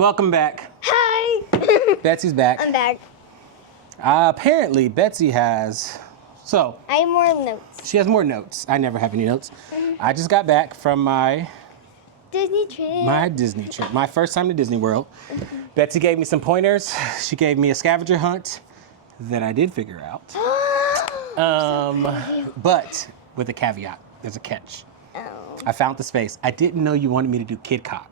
Welcome back. Hi. Betsy's back. I'm back. Apparently, Betsy has. So. I have more notes. She has more notes. I never have any notes. I just got back from my Disney trip. Disney trip. My first time to Disney World. Betsy gave me some pointers. She gave me a scavenger hunt that I did figure out. But with a caveat. There's a catch. Oh. I found the space. I didn't know you wanted me to do Kid Cop.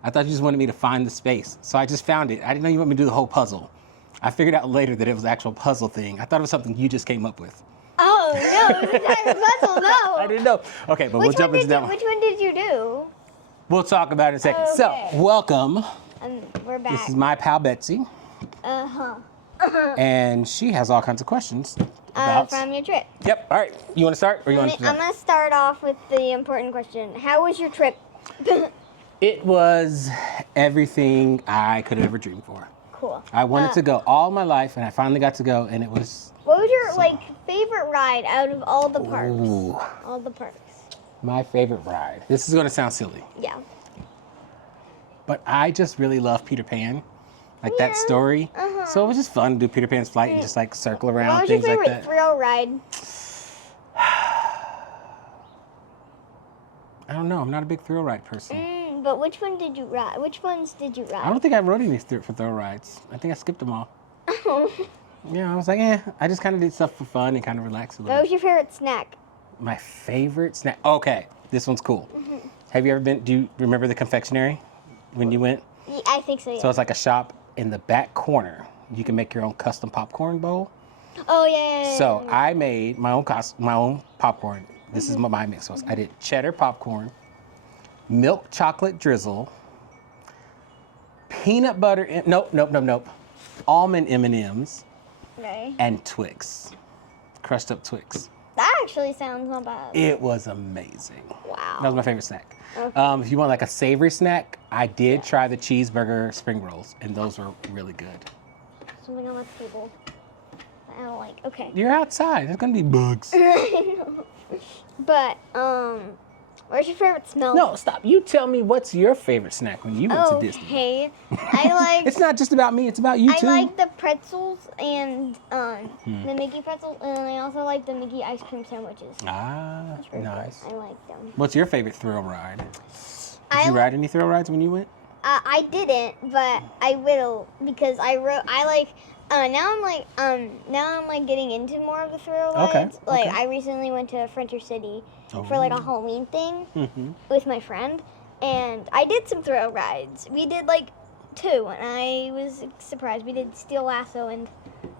I thought you just wanted me to find the space. So I just found it. I didn't know you wanted me to do the whole puzzle. I figured out later that it was an actual puzzle thing. I thought it was something you just came up with. Oh, no, it's not a puzzle, no. I didn't know. Okay, but we'll jump into that one. Which one did you do? We'll talk about it in a second. Okay. So, welcome. We're back. This is my pal Betsy. And she has all kinds of questions about... from your trip. Yep, all right. You want to start or you want to start? I'm going to start off with the important question. How was your trip? It was everything I could have ever dreamed for. Cool. I wanted to go all my life, and I finally got to go, and it was... What was your favorite ride out of all the parks? Ooh. All the parks. My favorite ride. This is going to sound silly. Yeah. But I just really love Peter Pan. Like that story. So it was just fun to do Peter Pan's flight and just like circle around, What was things your like favorite that. thrill ride? I don't know. I'm not a big thrill ride person. But which one did you ride? Which ones did you ride? I don't think I rode any for thrill rides. I think I skipped them all. Yeah, I was like, I just kind of did stuff for fun and kind of relax a little What was your favorite snack? My favorite snack? Okay, this one's cool. Have you ever been, do you remember the confectionery when you went? Yeah, I think so, yeah. So it's like a shop in the back corner. You can make your own custom popcorn bowl. Oh, yeah. So I made my own popcorn. This is what my mix was. I did cheddar popcorn, milk chocolate drizzle, peanut butter, nope. Almond M&Ms, Okay. and Twix, crushed up Twix. That actually sounds not bad. It was amazing. Wow. That was my favorite snack. Okay. If you want like a savory snack, I did try the cheeseburger spring rolls, and those were really good. Something on my table. I don't like. Okay. You're outside. There's gonna be bugs. But what's your favorite smell? No, stop. You tell me what's your favorite snack when you went to Disney. Okay. I like. It's not just about me. It's about you too. I like the pretzels and the Mickey pretzels, and I also like the Mickey ice cream sandwiches. Ah, Very nice. good. I like them. What's your favorite thrill ride? Did you ride any thrill rides when you went? I didn't, but I will because now I'm like getting into more of the thrill rides. Like I recently went to Frontier City for like a Halloween thing with my friend, and I did some thrill rides. We did like 2, and I was surprised. We did Steel Lasso and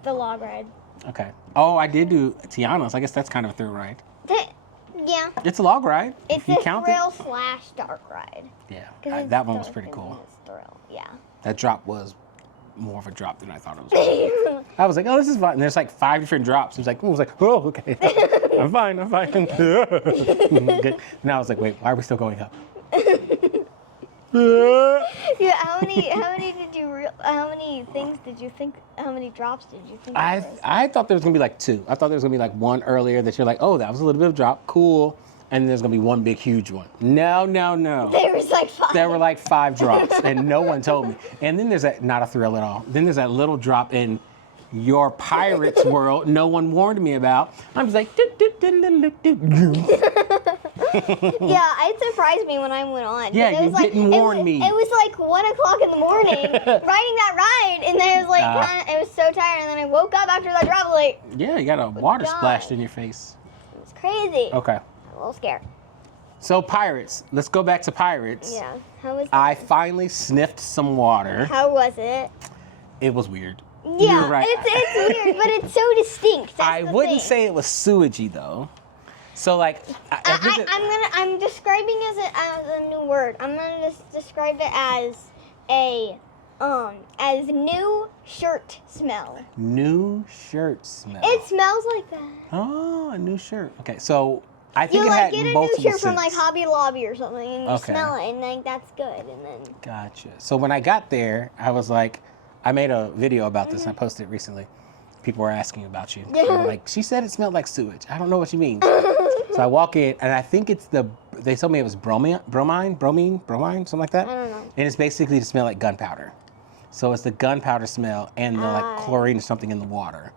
the log ride. Okay. Oh, I did do Tiana's. I guess that's kind of a thrill ride. Yeah. It's a log ride. It's if you a count thrill/dark ride. Yeah. That one was pretty cool. Thrill. Yeah. That drop was more of a drop than I thought it was gonna be. I was like, oh, this is fun. And there's like 5 different drops. It was like, oh, okay. I'm fine. Good. And I was like, wait, why are we still going up? Yeah, how many drops did you think? I thought there was gonna be like 2. I thought there was gonna be like one earlier that you're like, oh, that was a little bit of drop, cool. And there's gonna be one big huge one. No. There was like 5. There were like 5 drops, and no one told me. And then there's that, not a thrill at all. Then there's that little drop in your Pirates world no one warned me about. I'm just like, Yeah, it surprised me when I went on. Yeah, you didn't warn me. It was like 1 o'clock in the morning riding that ride, and then it was like it was so tired, and then I woke up after that drop like. Yeah, you got a water splashed in your face. It was crazy. Okay. I'm a little scared. So Pirates, let's go back to Pirates. Yeah, how was that? I finally sniffed some water. How was it? It was weird. Yeah, You're right. it's weird, but it's so distinct. That's I the wouldn't thing. say it was sewagey though. So like, I'm describing as a new word. I'm gonna just describe it as as new shirt smell. New shirt smell. It smells like that. Oh, a new shirt. Okay, so I think You it had get a multiple new shirt from scents. like Hobby Lobby or something, and you Okay. smell it, and like that's good. And then Gotcha. So when I got there, I was like, I made a video about this. And I posted it recently. People were asking about you. They were like, she said it smelled like sewage. I don't know what you mean. So I walk in, and I think it's they told me it was bromine, something like that. I don't know. And it's basically to smell like gunpowder. So it's the gunpowder smell and the like chlorine or something in the water.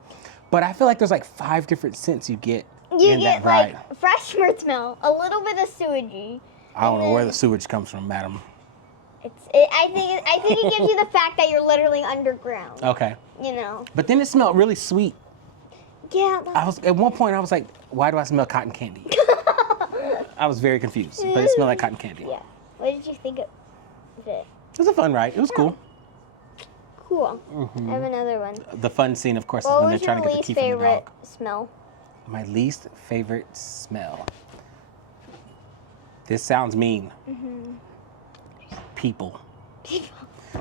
But I feel like there's like 5 different scents you get in that ride. Like fresh smart smell, a little bit of sewagey. I don't know where the sewage comes from, madam. I think it gives you the fact that you're literally underground. Okay. You know. But then it smelled really sweet. Yeah. At one point I was like, why do I smell cotton candy? I was very confused, but it smelled like cotton candy. Yeah. What did you think of it? It was a fun ride. It was cool. Cool. I have another one. The fun scene, of course, is when they're trying to get the key from the dog. What was your least favorite smell? My least favorite smell. This sounds mean. People.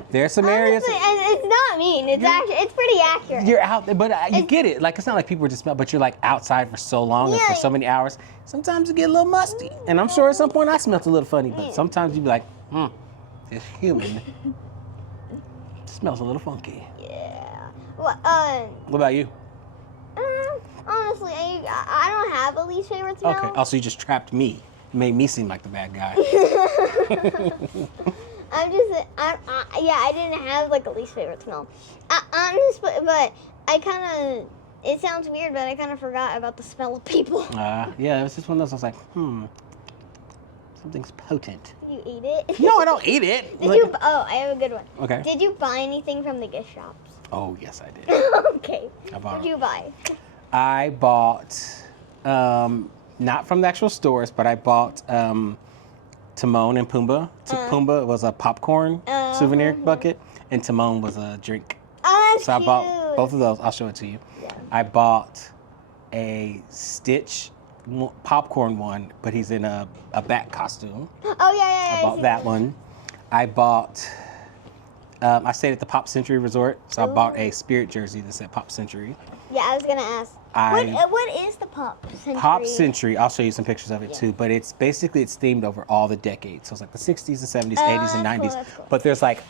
There's some areas. Honestly, it's not mean. It's pretty accurate. You're out there, but you get it. Like, it's not like people just smell, but you're like outside for so long and for so many hours. Sometimes you get a little musty. And I'm sure at some point I smelled a little funny, but sometimes you be like, it's human. It smells a little funky. Yeah. Well, what about you? Honestly, I don't have a least favorite smell. Okay. Also, you just trapped me. You made me seem like the bad guy. I didn't have like a least favorite smell. But I kind of, it sounds weird, but I kind of forgot about the smell of people. Yeah, it was just one of those, I was like, something's potent. You ate it? No, I don't eat it. I have a good one. Okay. Did you buy anything from the gift shops? Oh, yes, I did. Okay. What did you buy? I bought, not from the actual stores, but I bought Timon and Pumbaa. Pumbaa was a popcorn souvenir bucket, and Timon was a drink. Oh, that's so cute. I bought both of those. I'll show it to you. Yeah. I bought a Stitch popcorn one, but he's in a bat costume. Oh, yeah. I bought that one. I bought, I stayed at the Pop Century Resort, so I bought a Spirit jersey that said Pop Century. Yeah, I was going to ask. What is the Pop Century? Pop Century, I'll show you some pictures of it too, but it's themed over all the decades. So it's like the 60s, the 70s, 80s, and 90s. Cool. But there's like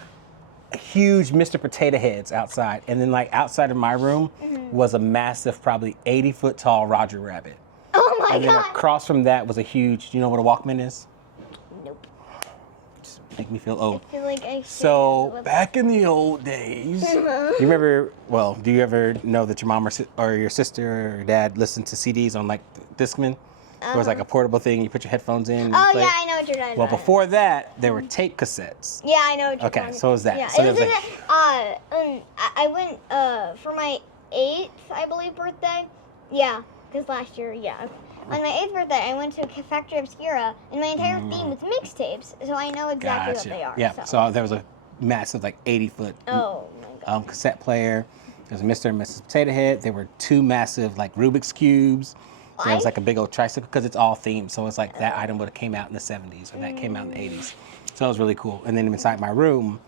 huge Mr. Potato Heads outside. And then like outside of my room was a massive, probably 80-foot tall Roger Rabbit. Oh my God. And then across from that was a huge, do you know what a Walkman is? Nope. Just make me feel old. I feel like I So back in the old days, do you ever know that your mom or your sister or dad listened to CDs on like Discman? It was like a portable thing. You put your headphones in. Oh yeah, I know what you're talking about. Well, before that, there were tape cassettes. Yeah, I know what you're talking about. Okay, so it was that. Yeah, so I went for my 8th, I believe, birthday. Yeah, because last year, yeah. On my 8th birthday, I went to Factory Obscura, and my entire theme was mixtapes, so I know exactly what they are. Yeah, so there was a massive, like 80-foot cassette player. There was a Mr. and Mrs. Potato Head. There were 2 massive, like Rubik's Cubes. There was like a big old tricycle, because it's all themed. So it's like that item would have came out in the 70s, or that came out in the 80s. So it was really cool. And then inside my room,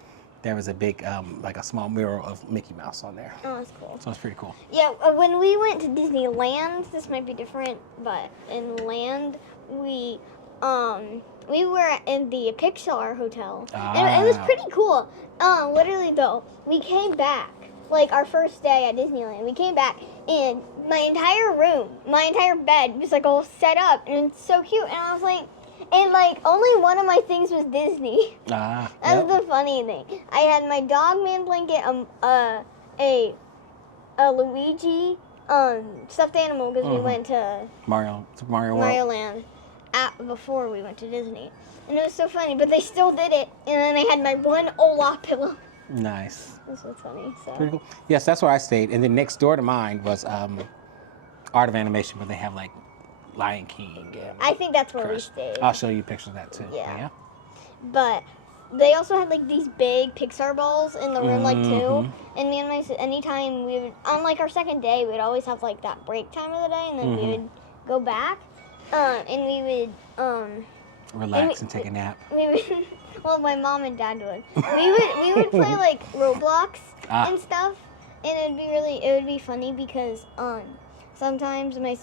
there was a big, like a small mural of Mickey Mouse on there. Oh, that's cool. So it's pretty cool. Yeah, when we went to Disneyland, this might be different, but in Land, we were in the Pixar Hotel. And it was pretty cool. Literally though, we came back, like our first day at Disneyland, we came back and my entire room, my entire bed was like all set up and it's so cute. And I was like, and like only one of my things was Disney. That's the funny thing. I had my dog man blanket, a Luigi stuffed animal, because we went to Mario Land before we went to Disney, and it was so funny. But they still did it, and then I had my one Olaf pillow. Nice. That's what's funny. So. Pretty cool. Yes, that's where I stayed, and then next door to mine was Art of Animation, where they have like Lion King. And I think that's where we stayed. I'll show you pictures of that too. Yeah. But they also had like these big Pixar balls in the room, like too. And me and my anytime we would, on like our second day, we'd always have like that break time of the day, and then we would go back, and we would relax and take a nap. We would, well, my mom and dad would. We would play like Roblox and stuff, and it would be funny because sometimes I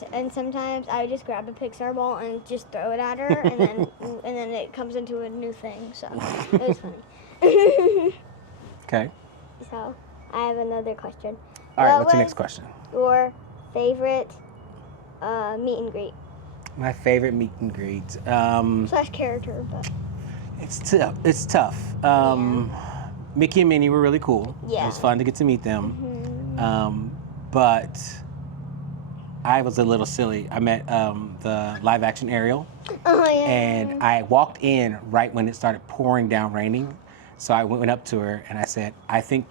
would just grab a Pixar ball and just throw it at her, and then it comes into a new thing. So it was funny. Okay. So I have another question. All right. What's your next question? Your favorite meet and greet? My favorite meet and greet. / character, but. It's tough. Mickey and Minnie were really cool. Yeah. It was fun to get to meet them. But I was a little silly. I met the live action Ariel. Oh, yeah. And I walked in right when it started pouring down raining. So I went up to her and I said, I think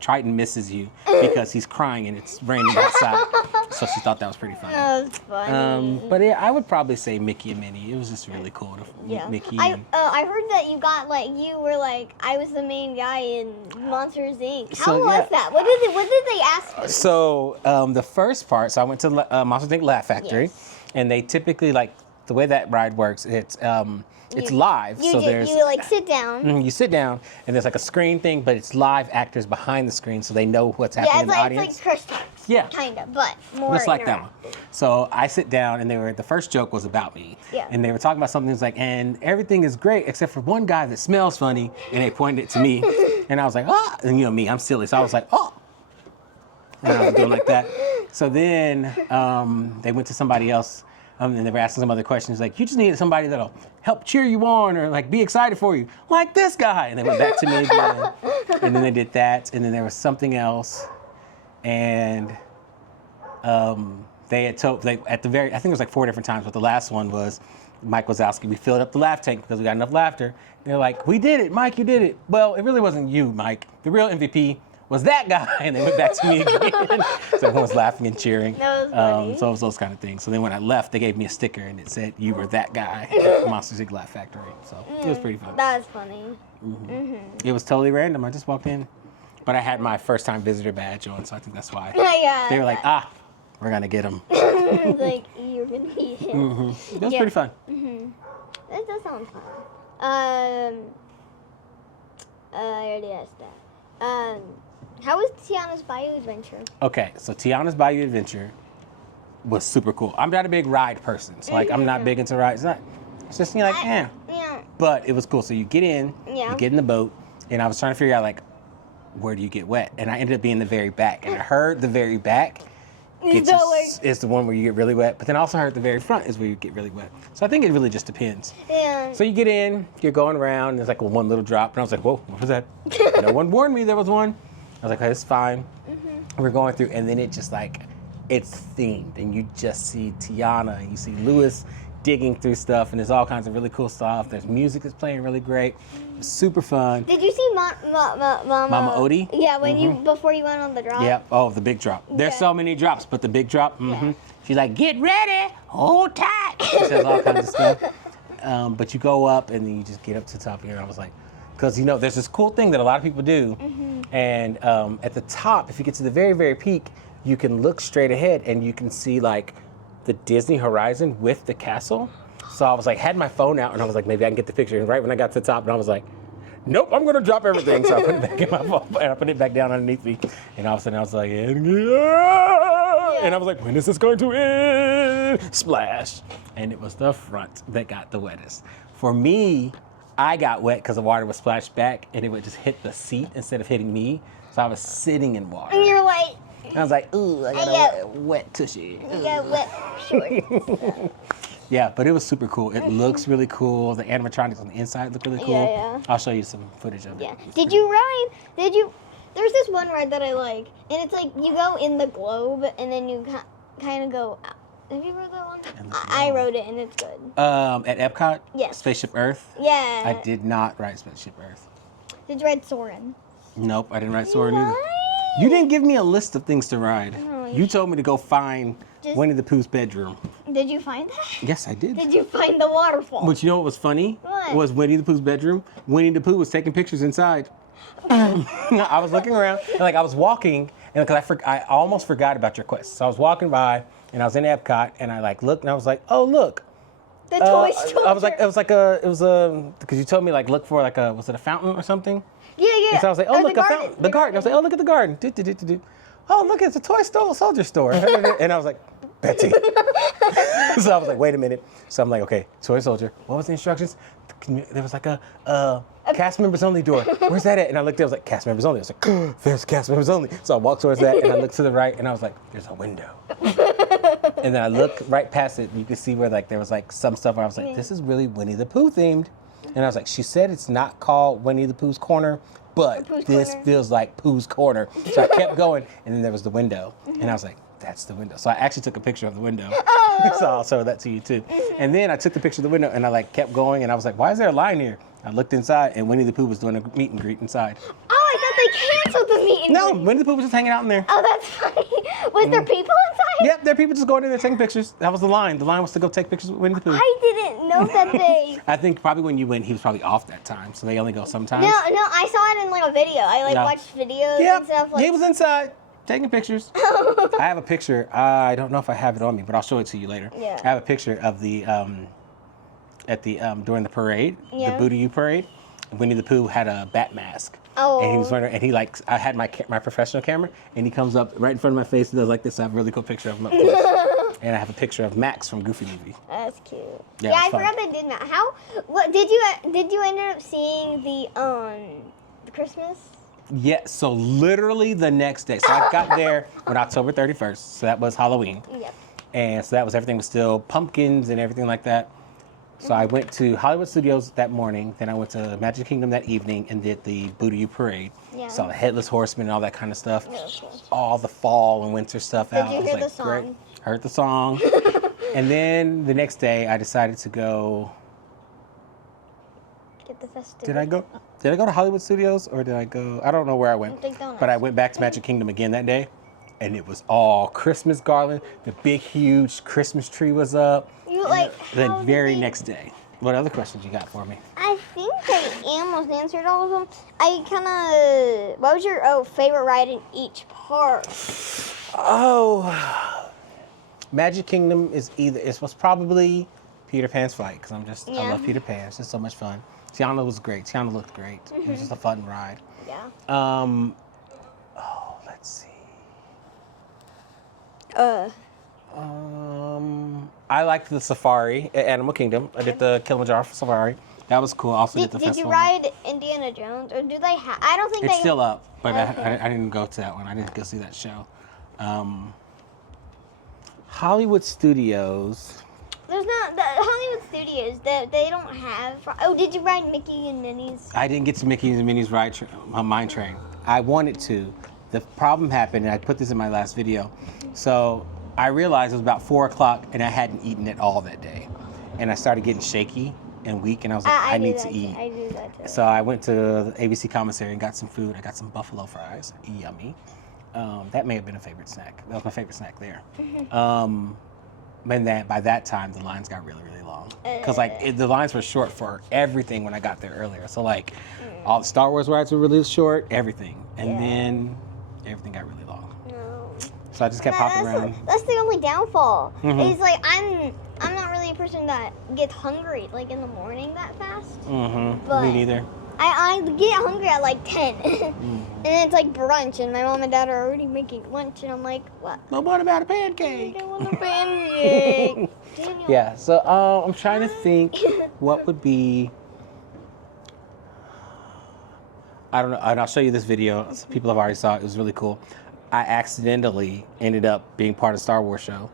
Triton misses you because he's crying and it's raining outside. So she thought that was pretty funny. That was funny. But yeah, I would probably say Mickey and Minnie. It was just really cool to meet Mickey. I heard that you were like, I was the main guy in Monsters Inc. How was that? What did they ask you? So the first part, so I went to Monsters Inc. Laugh Factory, and they typically, like, the way that ride works, it's live. You sit down. You sit down, and there's like a screen thing, but it's live actors behind the screen, so they know what's happening in the audience. It's like Chris Times. Yeah. Kind of, but more just like that one. So I sit down, and the first joke was about me. Yeah. And they were talking about something that's like, and everything is great except for one guy that smells funny, and they pointed it to me, and I was like, ah, and you know me, I'm silly, so I was like, oh, and I was doing like that. So then they went to somebody else. And they were asking some other questions, like, you just needed somebody that'll help cheer you on or, like, be excited for you, like this guy. And they went back to me again. And then they did that. And then there was something else. And they had told, at the very, I think it was like 4 different times, but the last one was Mike Wazowski. We filled up the laugh tank because we got enough laughter. They're like, we did it, Mike, you did it. Well, it really wasn't you, Mike. The real MVP was that guy, and they went back to me again. So everyone was laughing and cheering. That was funny. So it was those kind of things. So then when I left, they gave me a sticker, and it said, you were that guy at Monsters Inc. Laugh Factory. So it was pretty fun. That was funny. It was totally random. I just walked in. But I had my first time visitor badge on, so I think that's why. Yeah. They were like, we're going to get him. Like, you're going to eat him. It was pretty fun. That does sound fun. I already asked that. How was Tiana's Bayou Adventure? Okay, so Tiana's Bayou Adventure was super cool. I'm not a big ride person, so like I'm not big into rides. It's just Yeah. But it was cool. So you get in, you get in the boat, and I was trying to figure out like where do you get wet, and I ended up being the very back, and I heard the very back is the one where you get really wet, but then I also heard the very front is where you get really wet. So I think it really just depends. Yeah. So you get in, you're going around, and there's like one little drop, and I was like, whoa, what was that? No one warned me there was one. I was like, okay, it's fine. We're going through, and then it just like, it's themed, and you just see Tiana, and you see Lewis digging through stuff, and there's all kinds of really cool stuff. There's music that's playing really great. It's super fun. Did you see Mama Odie? Yeah, when before you went on the drop? Yeah, oh, the big drop. There's so many drops, but the big drop, She's like, get ready, hold tight. She says all kinds of stuff. But you go up, and then you just get up to the top here, and I was like, because, there's this cool thing that a lot of people do, and at the top, if you get to the very, very peak, you can look straight ahead, and you can see, like, the Disney horizon with the castle. So I was like, had my phone out, and I was like, maybe I can get the picture. And right when I got to the top, and I was like, nope, I'm gonna drop everything. So I put it back in my phone, and I put it back down underneath me. And all of a sudden I was like, and I was like, when is this going to end? Splash. And it was the front that got the wettest. For me, I got wet because the water was splashed back, and it would just hit the seat instead of hitting me. So I was sitting in water. And you're like, I was like, ooh, I got a wet tushy. You got wet shorts. Yeah, but it was super cool. It looks really cool. The animatronics on the inside look really cool. Yeah. I'll show you some footage of it. Yeah. There's this one ride that I like, and it's like you go in the globe, and then you kind of go out. Have you rode that one? I rode it, and it's good. At Epcot? Yes. Spaceship Earth? Yeah. I did not ride Spaceship Earth. Did you ride Soarin'? Nope, I didn't ride Soarin' either. You didn't give me a list of things to ride. No, you told me to go find Winnie the Pooh's bedroom. Did you find that? Yes, I did. Did you find the waterfall? But you know what was funny? What? Was Winnie the Pooh's bedroom. Winnie the Pooh was taking pictures inside. I was looking around, and like I was walking, and because I almost forgot about your quest. So I was walking by, and I was in Epcot, and I like looked, and I was like, oh look. The toy store. I was like, because you told me like look for like was it a fountain or something? Yeah. And so I was like, oh look, a fountain, the garden. I was like, oh look at the garden. Oh look, it's a toy soldier store. And I was like, Betsy. So I was like, wait a minute. So I'm like, okay, toy soldier. What was the instructions? There was like a cast members only door. Where's that at? And I looked there, I was like, cast members only. I was like, there's cast members only. So I walked towards that, and I looked to the right, and I was like, there's a window. And then I looked right past it, and you could see where like there was like some stuff where I was like, this is really Winnie the Pooh themed. And I was like, she said it's not called Winnie the Pooh's Corner, but this feels like Pooh's Corner. So I kept going, and then there was the window. And I was like, that's the window. So I actually took a picture of the window. So I'll show that to you too. And then I took the picture of the window, and I like kept going, and I was like, why is there a line here? I looked inside, and Winnie the Pooh was doing a meet and greet inside. Oh, I thought they canceled the meet and greet. No, Winnie the Pooh was just hanging out in there. Oh, that's funny. Was there people inside? Yep, there are people just going in there taking pictures. That was the line. The line was to go take pictures with Winnie the Pooh. I didn't know that they... I think probably when you went, he was probably off that time, so they only go sometimes. No, I saw it in like a video. I like watched videos and stuff. Like... He was inside taking pictures. I have a picture. I don't know if I have it on me, but I'll show it to you later. Yeah. I have a picture of the during the parade, the Boo to You parade. Winnie the Pooh had a bat mask. Oh. And he was wearing, and he like, I had my professional camera, and he comes up right in front of my face and does like this. I have a really cool picture of him up close. And I have a picture of Max from Goofy Movie. That's cute. Yeah, I forgot they did that. What did you end up seeing the Christmas? Yeah, so literally the next day. So I got there on October 31st, so that was Halloween. Yep. And so that was, everything was still pumpkins and everything like that. So I went to Hollywood Studios that morning, then I went to Magic Kingdom that evening and did the Boo to You parade. Yeah. Saw the Headless Horseman and all that kind of stuff. Yeah, cool. All the fall and winter stuff out. Did you hear the song? Great. Heard the song. And then the next day I decided to go. Get the festivities. Did I go to Hollywood Studios or did I go? I don't know where I went. But I went back to Magic Kingdom again that day. And it was all Christmas garland. The big, huge Christmas tree was up. You like the very next day. What other questions you got for me? I think I almost answered all of them. What was your favorite ride in each park? Oh, Magic Kingdom was probably Peter Pan's Flight because I love Peter Pan. It's just so much fun. Tiana was great. Tiana looked great. It was just a fun ride. Yeah. Let's see. I liked the safari at Animal Kingdom. I did the Kilimanjaro safari. That was cool. Also did the festival. Did you ride Indiana Jones, or do they have? I don't think it's still up, but I didn't go to that one. I didn't go see that show. Hollywood Studios. There's not the Hollywood Studios. They don't have. Oh, did you ride Mickey and Minnie's? I didn't get to Mickey and Minnie's mine train. I wanted to. The problem happened, and I put this in my last video. So I realized it was about 4 o'clock, and I hadn't eaten at all that day, and I started getting shaky and weak, and I was like, I need to eat. I do that too. So I went to the ABC commissary and got some food. I got some buffalo fries, yummy. That may have been a favorite snack. That was my favorite snack there. And by that time, the lines got really, really long. Because the lines were short for everything when I got there earlier. So like, all the Star Wars rides were really short, everything. And then everything got really long. No. So I just kept hopping around. That's the only downfall. It's like, I'm not really a person that gets hungry like in the morning that fast. But me neither. I get hungry at like 10. And it's like brunch, and my mom and dad are already making lunch, and I'm like, what? But what about a pancake? I want a pancake. Daniel. Yeah, so I'm trying to think what would be, I don't know, and I'll show you this video. Some people have already saw it. It was really cool. I accidentally ended up being part of the Star Wars show.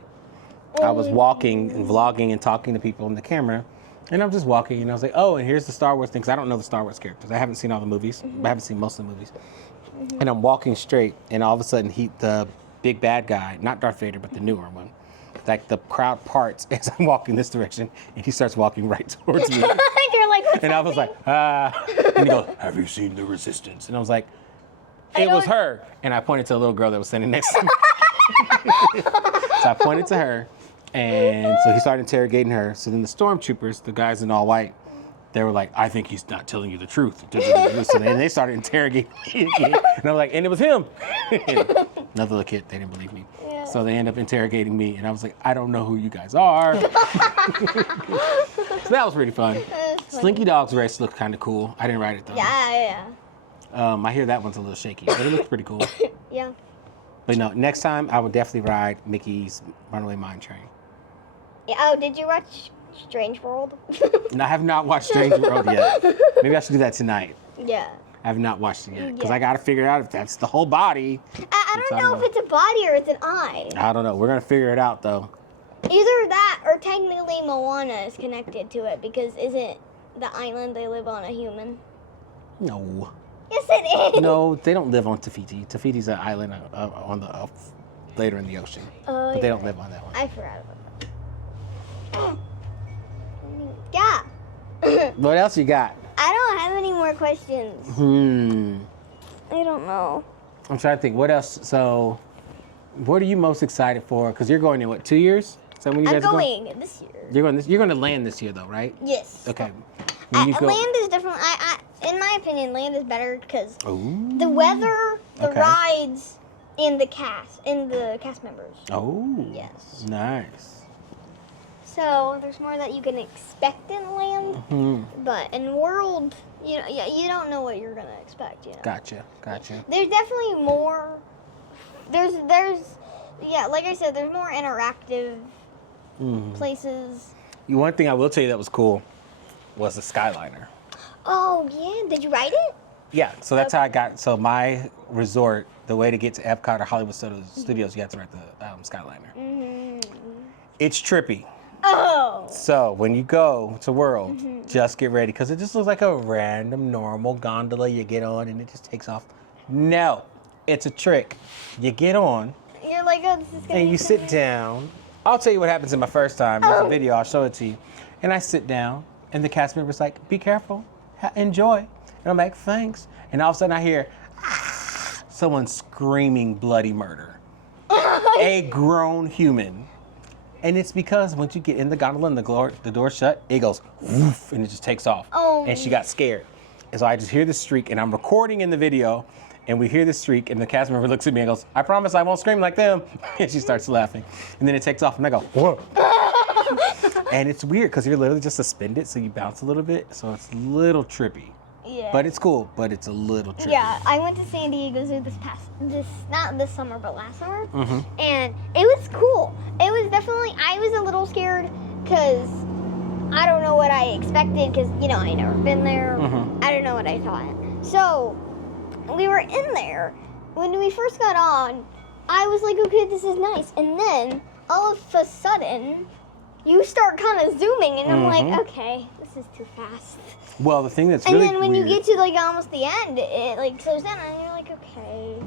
I was walking and vlogging and talking to people on the camera. And I'm just walking, and I was like, oh, and here's the Star Wars thing, because I don't know the Star Wars characters. I haven't seen all the movies. I haven't seen most of the movies. And I'm walking straight, and all of a sudden, the big bad guy, not Darth Vader, but the newer one, like the crowd parts as I'm walking this direction, and he starts walking right towards me. You're like, what's and I was like, and he goes, have you seen The Resistance? And I was like, it was her. And I pointed to a little girl that was standing next to me. So I pointed to her. And so he started interrogating her. So then the stormtroopers, the guys in all white, they were like, I think he's not telling you the truth. So then they started interrogating me again. And I'm like, and it was him. Another little kid, they didn't believe me. Yeah. So they ended up interrogating me. And I was like, I don't know who you guys are. So that was pretty fun. Slinky Dog's race looked kind of cool. I didn't ride it though. Yeah. I hear that one's a little shaky, but it looks pretty cool. Yeah. But no, next time I would definitely ride Mickey's Runaway Mine Train. Yeah. Oh, did you watch Strange World? No, I have not watched Strange World yet. Maybe I should do that tonight. Yeah. I have not watched it yet because I got to figure out if that's the whole body. I don't know if it's a body or it's an eye. I don't know. We're going to figure it out, though. Either that or technically Moana is connected to it because isn't the island they live on a human? No. Yes, it is. No, they don't live on Tafiti. Tafiti's an island on the later in the ocean, but they don't live on that one. I forgot about that. Yeah. What else you got? I don't have any more questions. I don't know. I'm trying to think. What else? So, what are you most excited for? Because you're going in what, 2 years? Is that when you guys are going? This year. You're going to land this year though, right? Yes. Okay. When you go, land is definitely. In my opinion, land is better because Ooh. the weather, the Okay. rides, and the cast members. Oh. Yes. Nice. So there's more that you can expect in land, but in world, you don't know what you're gonna expect. You know. Gotcha. There's definitely more. There's like I said, there's more interactive places. One thing I will tell you that was cool was the Skyliner. Oh yeah, did you ride it? Yeah, so that's how I got. So my resort, the way to get to Epcot or Hollywood Studios, you have to ride the Skyliner. It's trippy. Oh. So when you go to World, just get ready because it just looks like a random normal gondola you get on and it just takes off. No, it's a trick. You get on. You're like, oh, this is gonna. And you sit down. I'll tell you what happens in my first time. There's a video. I'll show it to you. And I sit down, and the cast member's like, "Be careful, enjoy." And I'm like, "Thanks." And all of a sudden, I hear someone screaming bloody murder. A grown human. And it's because once you get in the gondola and the door shut, it goes woof, and it just takes off. Oh. And she got scared. And so I just hear this shriek, and I'm recording in the video, and we hear this shriek, and the cast member looks at me and goes, "I promise I won't scream like them." And she starts laughing. And then it takes off, and I go, "Whoa." And it's weird because you're literally just suspended, so you bounce a little bit. So it's a little trippy. Yeah. But it's cool, but it's a little trippy. Yeah, I went to San Diego Zoo not this summer, but last summer, and it was cool. It was definitely, I was a little scared because I don't know what I expected because, I never been there. I don't know what I thought. So, we were in there. When we first got on, I was like, okay, this is nice. And then, all of a sudden, you start kind of zooming, and I'm like, okay, this is too fast. Well, the thing that's And really then when weird, you get to almost the end, it slows down, and you're like, okay.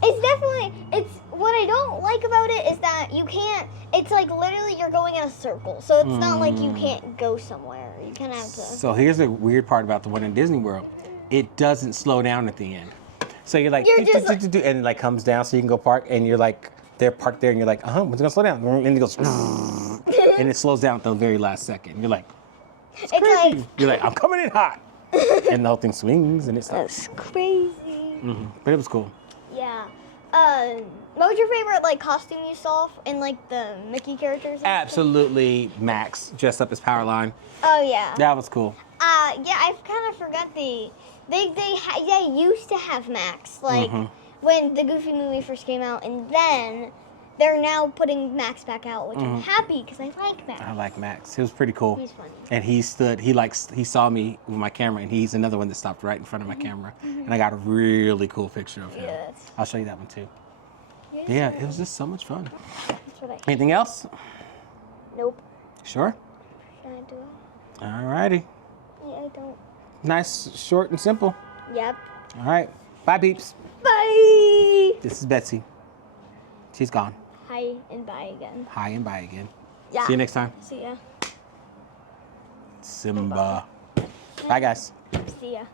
It's what I don't like about it is that you can't. It's like literally you're going in a circle, so it's not like you can't go somewhere. You kind of have to. So here's the weird part about the one in Disney World. It doesn't slow down at the end. So you're like, You're just and it like comes down so you can go park, and you're like, they're parked there, and you're like, when's it gonna slow down? And it goes, and it slows down at the very last second. You're like, It's like you're like, I'm coming in hot, and the whole thing swings and it stops. that's crazy. But it was cool. Yeah. What was your favorite costume you saw in the Mickey characters? and stuff? Absolutely, Max dressed up as Powerline. Oh yeah. That was cool. Yeah, I kind of forgot they used to have Max when the Goofy movie first came out, and then they're now putting Max back out, which I'm happy because I like Max. I like Max. He was pretty cool. He's funny. And he saw me with my camera, and he's another one that stopped right in front of my camera. And I got a really cool picture of him. Yes. I'll show you that one too. Yes, Yeah, sir. it was just so much fun. That's what I. Anything else? Nope. Sure. Should I do it? Alrighty. Yeah, I don't. Nice, short, and simple. Yep. All right. Bye, peeps. Bye. This is Betsy. She's gone. Hi and bye again. Hi and bye again. Yeah. See you next time. See ya. Simba. Bye, guys. See ya.